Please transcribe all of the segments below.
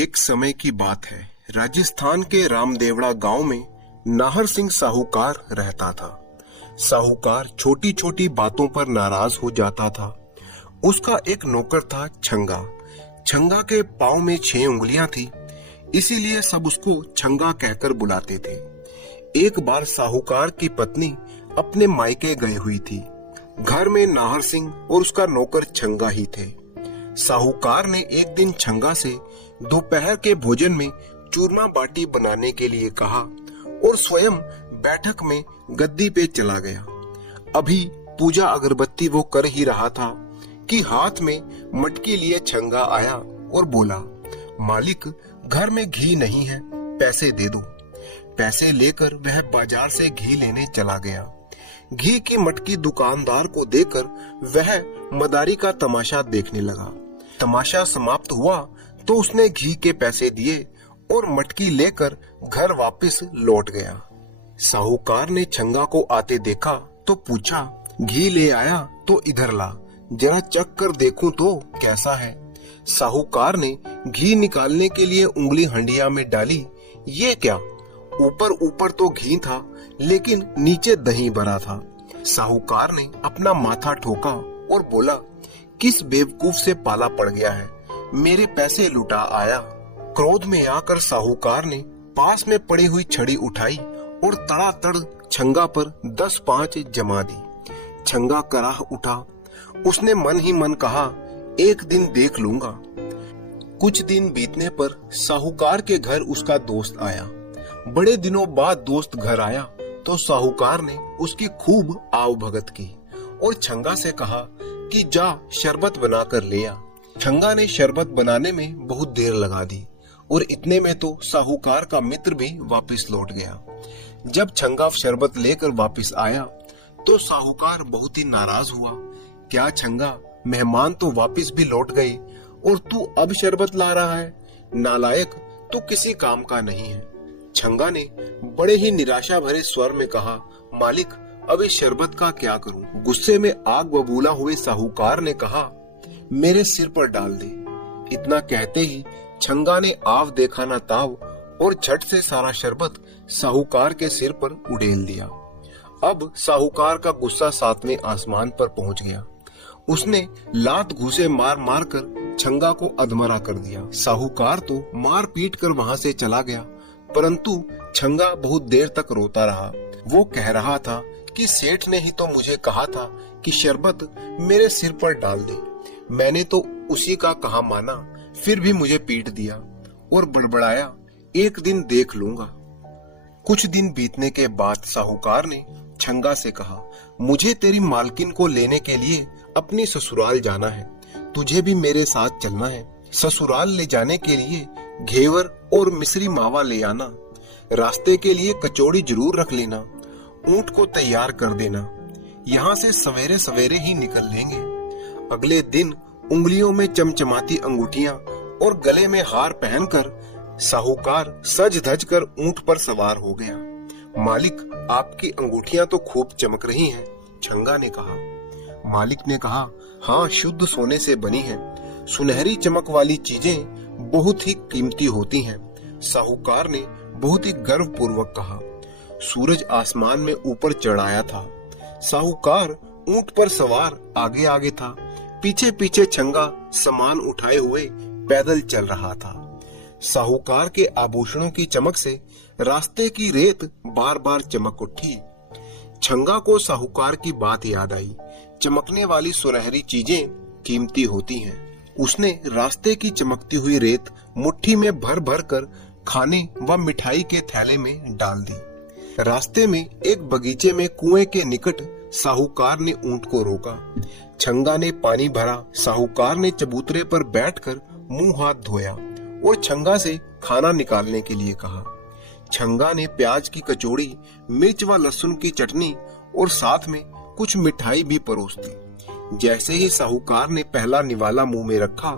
एक समय की बात है। राजस्थान के रामदेवड़ा गांव में नाहर सिंह साहूकार रहता था। साहूकार छोटी छोटी बातों पर नाराज हो जाता था। उसका एक नौकर था छंगा। छंगा के पाँव में 6 उंगलियां थी, इसीलिए सब उसको छंगा कहकर बुलाते थे। एक बार साहूकार की पत्नी अपने मायके गई हुई थी। घर में नाहर सिंह और उसका नौकर छंगा ही थे। साहूकार ने एक दिन छंगा से दोपहर के भोजन में चूरमा बाटी बनाने के लिए कहा और स्वयं बैठक में गद्दी पे चला गया। अभी पूजा अगरबत्ती वो कर ही रहा था कि हाथ में मटकी लिए छंगा आया और बोला, मालिक, घर में घी नहीं है, पैसे दे दो। पैसे लेकर वह बाजार से घी लेने चला गया। घी की मटकी दुकानदार को देकर वह मदारी का तमाशा देखने लगा। तमाशा समाप्त हुआ तो उसने घी के पैसे दिए और मटकी लेकर घर वापस लौट गया। साहूकार ने छंगा को आते देखा तो पूछा, घी ले आया तो इधर ला, जरा चख कर देखूं तो कैसा है। साहूकार ने घी निकालने के लिए उंगली हंडिया में डाली। ये क्या, ऊपर ऊपर तो घी था लेकिन नीचे दही भरा था। साहूकार ने अपना माथा ठोका और बोला, किस बेवकूफ से पाला पड़ गया है, मेरे पैसे लुटा आया। क्रोध में आकर साहूकार ने पास में पड़ी हुई छड़ी उठाई और तड़ातड़ छंगा पर 10-5 जमा दी। छंगा कराह उठा। उसने मन ही मन कहा, एक दिन देख लूंगा। कुछ दिन बीतने पर साहूकार के घर उसका दोस्त आया। बड़े दिनों बाद दोस्त घर आया तो साहूकार ने उसकी खूब आव भगत की और छंगा से कहा कि जा शरबत बना कर ले आ। छंगा ने शरबत बनाने में बहुत देर लगा दी और इतने में तो साहूकार का मित्र भी वापस लौट गया। जब छंगा शरबत लेकर वापस आया तो साहूकार बहुत ही नाराज हुआ। क्या छंगा, मेहमान तो वापस भी लौट गए और तू अब शरबत ला रहा है? नालायक, तू किसी काम का नहीं है। छंगा ने बड़े ही निराशा भरे स्वर में कहा, मालिक, अब इस शरबत का क्या करूं? गुस्से में आग बबूला हुए साहूकार ने कहा, मेरे सिर पर डाल दे। इतना कहते ही छंगा ने आव देखा ना ताव और झट से सारा शरबत साहूकार के सिर पर उड़ेल दिया। अब साहूकार का गुस्सा 7वें आसमान पर पहुंच गया। उसने लात घूसे मार मार कर छंगा को अधमरा कर दिया। साहूकार तो मार पीट कर वहां से चला गया, परंतु छंगा बहुत देर तक रोता रहा। वो कह रहा था कि सेठ ने ही तो मुझे कहा था कि शरबत मेरे सिर पर डाल दे। मैंने तो उसी का कहा माना, फिर भी मुझे पीट दिया और बड़बड़ाया, एक दिन देख लूंगा। कुछ दिन बीतने के बाद साहूकार ने छंगा से कहा, मुझे तेरी मालकिन को लेने के लिए अपनी ससुराल जाना है, तुझे भी मेरे साथ चलना है। ससुराल ले जाने के लिए घेवर और मिश्री मावा ले आना। रास्ते के लिए कचौड़ी जरूर रख लेना। ऊंट को तैयार कर देना। यहाँ से सवेरे सवेरे ही निकल लेंगे। अगले दिन उंगलियों में चमचमाती अंगूठियां और गले में हार पहनकर साहूकार सज धज कर ऊंट पर सवार हो गया। मालिक, आपकी अंगूठियां तो खूब चमक रही हैं, छंगा ने कहा। मालिक ने कहा, हाँ, शुद्ध सोने से बनी है। सुनहरी चमक वाली चीजें बहुत ही कीमती होती हैं, साहूकार ने बहुत ही गर्व पूर्वक कहा। सूरज आसमान में ऊपर चढ़ाया था। साहूकार ऊंट पर सवार आगे आगे था। पीछे पीछे छंगा सामान उठाए हुए पैदल चल रहा था। साहूकार के आभूषणों की चमक से रास्ते की रेत बार बार चमक उठी। छंगा को साहूकार की बात याद आई। चमकने वाली सुनहरी चीजें कीमती होती हैं। उसने रास्ते की चमकती हुई रेत मुट्ठी में भर भर कर खाने व मिठाई के थैले में डाल दी। रास्ते में एक बगीचे में कुएं के निकट साहूकार ने ऊंट को रोका। छंगा ने पानी भरा। साहूकार ने चबूतरे पर बैठकर मुंह हाथ धोया और छंगा से खाना निकालने के लिए कहा। छंगा ने प्याज की कचौड़ी, मिर्च व लहसुन की चटनी और साथ में कुछ मिठाई भी परोस दी। जैसे ही साहूकार ने पहला निवाला मुंह में रखा,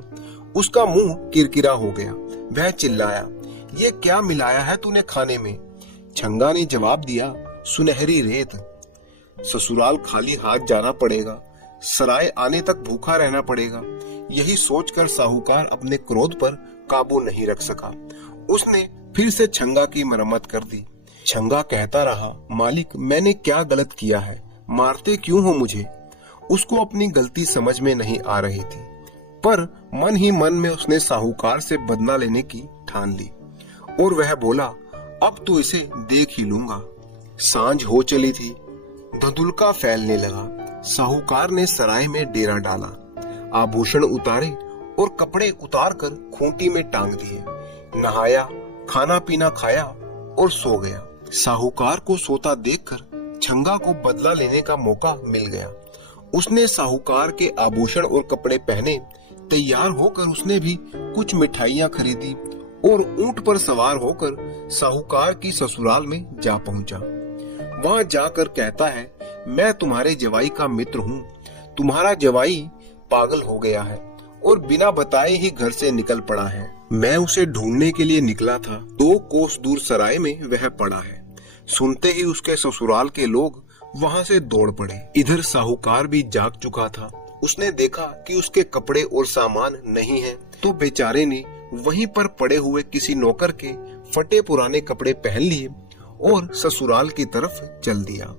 उसका मुंह किरकिरा हो गया। वह चिल्लाया, ये क्या मिलाया है तूने खाने में? छंगा ने जवाब दिया, सुनहरी रेत। ससुराल खाली हाथ जाना पड़ेगा, सराय आने तक भूखा रहना पड़ेगा, यही सोचकर साहूकार अपने क्रोध पर काबू नहीं रख सका। उसने फिर से छंगा की मरम्मत कर दी। छंगा कहता रहा, मालिक मैंने क्या गलत किया है, मारते क्यों हो मुझे। उसको अपनी गलती समझ में नहीं आ रही थी, पर मन ही मन में उसने साहूकार से बदला लेने की ठान ली और वह बोला, अब तो इसे देख ही लूंगा। सांझ हो चली थी, धुंधुलका फैलने लगा। साहूकार ने सराय में डेरा डाला, आभूषण उतारे और कपड़े उतारकर खूंटी में टांग दिए, नहाया, खाना पीना खाया और सो गया। साहूकार को सोता देखकर छंगा को बदला लेने का मौका मिल गया। उसने साहूकार के आभूषण और कपड़े पहने, तैयार होकर उसने भी कुछ मिठाइयां खरीदी और ऊंट पर सवार होकर साहूकार की ससुराल में जा पहुंचा। वहां जाकर कहता है, मैं तुम्हारे जवाई का मित्र हूँ। तुम्हारा जवाई पागल हो गया है और बिना बताए ही घर से निकल पड़ा है। मैं उसे ढूंढने के लिए निकला था, 2 कोस दूर सराय में वह पड़ा है। सुनते ही उसके ससुराल के लोग वहां से दौड़ पड़े। इधर साहूकार भी जाग चुका था। उसने देखा कि उसके कपड़े और सामान नहीं है, तो बेचारे ने वहीं पर पड़े हुए किसी नौकर के फटे पुराने कपड़े पहन लिए और ससुराल की तरफ चल दिया।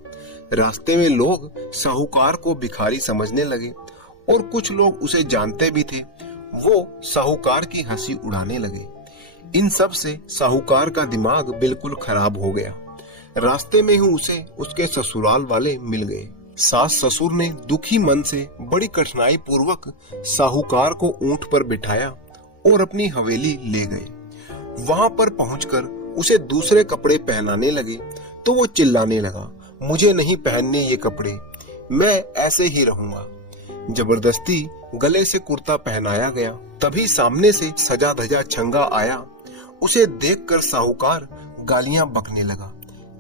रास्ते में लोग साहूकार को भिखारी समझने लगे और कुछ लोग उसे जानते भी थे। वो साहूकार की हंसी उड़ाने लगे। इन सब से साहूकार का दिमाग बिल्कुल खराब हो गया। रास्ते में ही उसे उसके ससुराल वाले मिल गए। सास ससुर ने दुखी मन से बड़ी कठिनाई पूर्वक साहूकार को ऊंट पर बिठाया और अपनी हवेली ले गए। वहां पर पहुंचकर उसे दूसरे कपड़े पहनाने लगे तो वो चिल्लाने लगा, मुझे नहीं पहनने ये कपड़े, मैं ऐसे ही रहूंगा। जबरदस्ती गले से कुर्ता पहनाया गया। तभी सामने से सजा धजा छंगा आया। उसे देखकर साहूकार गालियां बकने लगा।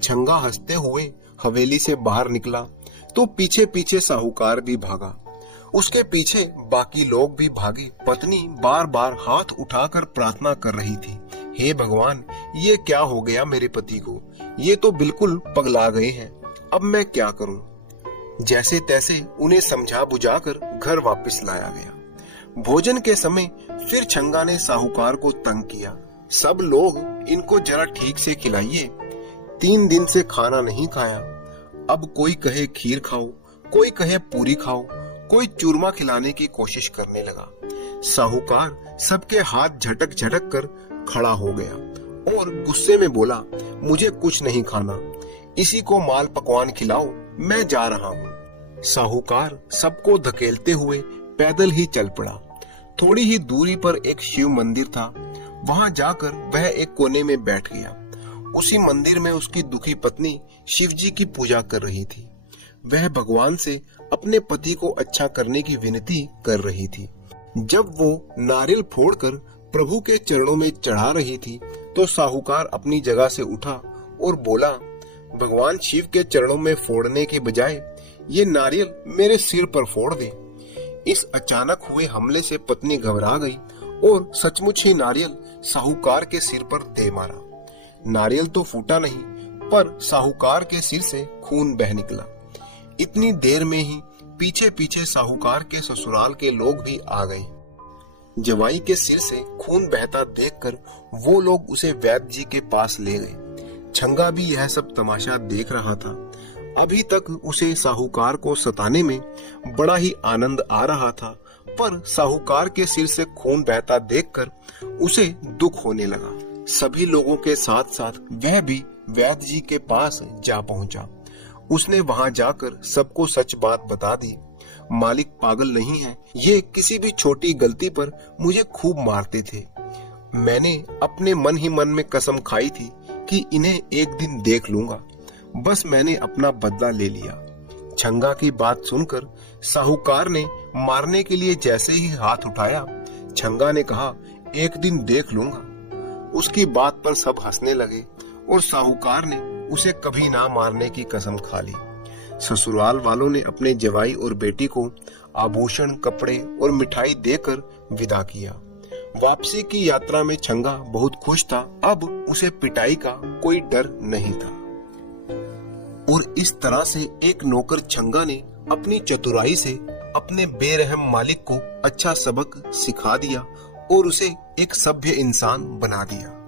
छंगा हंसते हुए हवेली से बाहर निकला तो पीछे पीछे साहूकार भी भागा। उसके पीछे बाकी लोग भी भागे। पत्नी बार बार हाथ उठाकर प्रार्थना कर रही थी, हे भगवान, ये क्या हो गया मेरे पति को, ये तो बिल्कुल पगला गए हैं, अब मैं क्या करूं। जैसे तैसे उन्हें समझा बुझाकर घर वापस लाया गया। भोजन के समय फिर छंगा ने साहूकार को तंग किया। सब लोग, इनको जरा ठीक से खिलाइए, 3 दिन से खाना नहीं खाया। अब कोई कहे खीर खाओ, कोई कहे पूरी खाओ, कोई चूरमा खिलाने की कोशिश करने लगा। साहूकार सबके हाथ झटक झटक कर खड़ा हो गया और गुस्से में बोला, मुझे कुछ नहीं खाना, इसी को माल पकवान खिलाओ, मैं जा रहा हूँ। साहूकार सबको धकेलते हुए पैदल ही चल पड़ा। थोड़ी ही दूरी पर एक शिव मंदिर था। वहां जाकर वह एक कोने में बैठ गया। उसी मंदिर में उसकी दुखी पत्नी शिव जी की पूजा कर रही थी। वह भगवान से अपने पति को अच्छा करने की विनती कर रही थी। जब वो नारियल फोड़कर प्रभु के चरणों में चढ़ा रही थी तो साहूकार अपनी जगह से उठा और बोला, भगवान शिव के चरणों में फोड़ने के बजाय ये नारियल मेरे सिर पर फोड़ दे। इस अचानक हुए हमले से पत्नी घबरा गई और सचमुच ही नारियल साहूकार के सिर पर दे मारा। नारियल तो फूटा नहीं, पर साहूकार के सिर से खून बह निकला। इतनी देर में ही पीछे पीछे साहूकार के ससुराल के लोग भी आ गए। जवाई के सिर से खून बहता देखकर वो लोग उसे वैद्य जी के पास ले गए। छंगा भी यह सब तमाशा देख रहा था। अभी तक उसे साहूकार को सताने में बड़ा ही आनंद आ रहा था, पर साहूकार के सिर से खून बहता देखकर उसे दुख होने लगा। सभी लोगों के साथ साथ वह भी वैद्य जी के पास जा पहुंचा। उसने वहां जाकर सबको सच बात बता दी। मालिक पागल नहीं है, ये किसी भी छोटी गलती पर मुझे खूब मारते थे। मैंने अपने मन ही मन में कसम खाई थी कि इन्हें एक दिन देख लूंगा। बस मैंने अपना बदला ले लिया। छंगा की बात सुनकर साहूकार ने मारने के लिए जैसे ही हाथ उठाया, छंगा ने कहा, एक दिन देख लूंगा। उसकी बात पर सब हंसने लगे और साहूकार ने उसे कभी ना मारने की कसम खा ली। ससुराल वालों ने अपने जवाई और बेटी को आभूषण, कपड़े और मिठाई देकर विदा किया। वापसी की यात्रा में छंगा बहुत खुश था। अब उसे पिटाई का कोई डर नहीं था। और इस तरह से एक नौकर छंगा ने अपनी चतुराई से अपने बेरहम मालिक को अच्छा सबक सिखा दिया और उसे एक सभ्य इंसान बना दिया।